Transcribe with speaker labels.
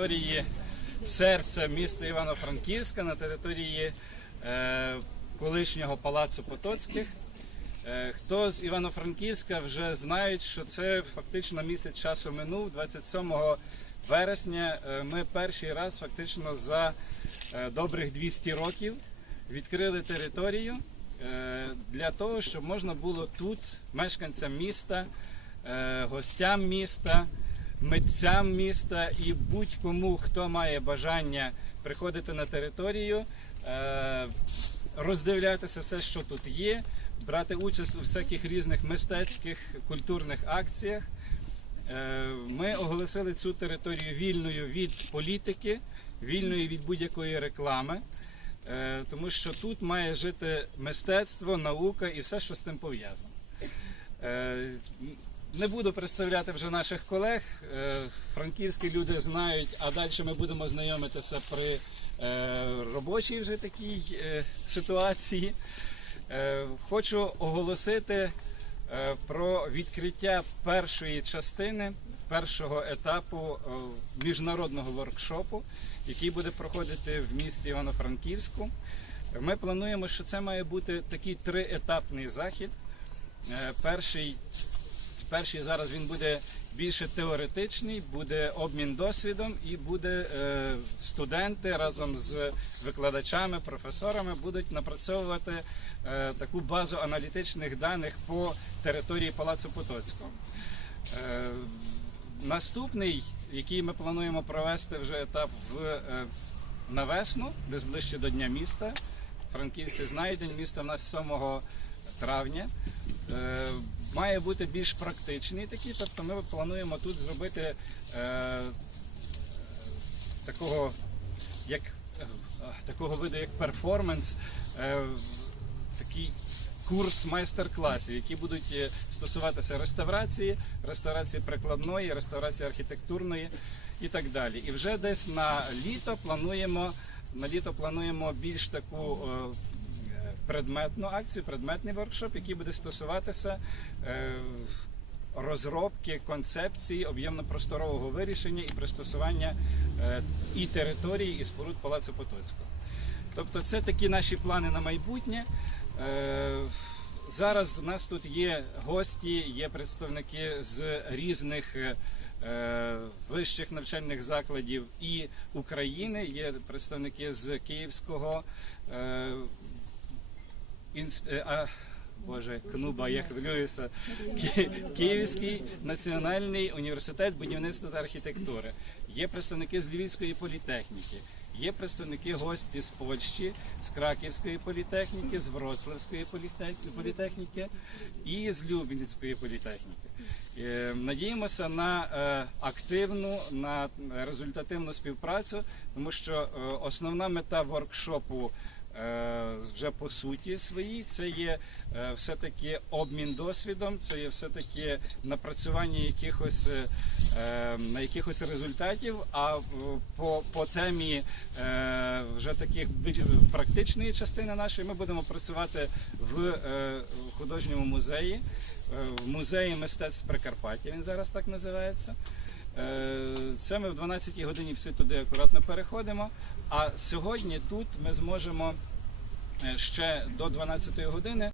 Speaker 1: території серця міста Івано-Франківська, на території е, колишнього палацу Потоцьких. Е, Хто з Івано-Франківська вже знають, що це фактично місяць часу минув, 27 вересня. е, Ми перший раз фактично за добрих 200 років відкрили територію для того, щоб можна було тут мешканцям міста, гостям міста, митцям міста і будь-кому, хто має бажання приходити на територію, е, роздивлятися все, що тут є, брати участь у всяких різних мистецьких культурних акціях. Е, Ми оголосили цю територію вільною від політики, вільною від будь-якої реклами, е, тому що тут має жити мистецтво, наука і все, що з тим пов'язано. Не буду представляти вже наших колег. Е, Франківські люди знають, а далі ми будемо знайомитися при е, робочій вже такій е, ситуації. Хочу оголосити про відкриття першої частини, першого етапу міжнародного воркшопу, який буде проходити в місті Івано-Франківську. Ми плануємо, що це має бути такий триетапний захід. Перший, перший зараз він буде більше теоретичний, буде обмін досвідом і буде е, студенти разом з викладачами, професорами будуть напрацьовувати е, таку базу аналітичних даних по території Палацу Потоцького. Е, наступний, який ми плануємо провести вже етап в, на весну, десь ближче до Дня міста. Франківці знають День міста в нас 7 травня. Має бути більш практичний такий, тобто ми плануємо тут зробити е, такого, як, е, такого виду, як перформанс, е, такий курс майстер-класів, які будуть е, стосуватися реставрації, реставрації прикладної, реставрації архітектурної і так далі. І вже десь на літо плануємо на літо плануємо більш таку е, предметну акцію, предметний воркшоп, який буде стосуватися е, розробки концепції об'ємно-просторового вирішення і пристосування е, і території, і споруд Палацу Потоцького. Тобто це такі наші плани на майбутнє. Е, Зараз в нас тут є гості, є представники з різних вищих навчальних закладів і України, є представники з Київського інст... е, а, Боже, Кнуба, я хвилююся. Ки- Київський національний університет будівництва та архітектури. Є представники з Львівської політехніки, є представники гості з Польщі, з Краківської політехніки, з Вроцлавської політехніки і з Любінської політехніки. Е, Надіємося на е, активну, на результативну співпрацю, тому що основна мета воркшопу вже по суті своїй це є е, все-таки обмін досвідом, це є все-таки напрацювання якихось е, е, на якихось результатів. А по, по темі е, вже таких практичної частини нашої ми будемо працювати в е, художньому музеї, е, в музеї мистецтв Прикарпаття. Він зараз так називається. Е, Це ми в 12 годині всі туди акуратно переходимо. А сьогодні тут ми зможемо е, ще до 12 години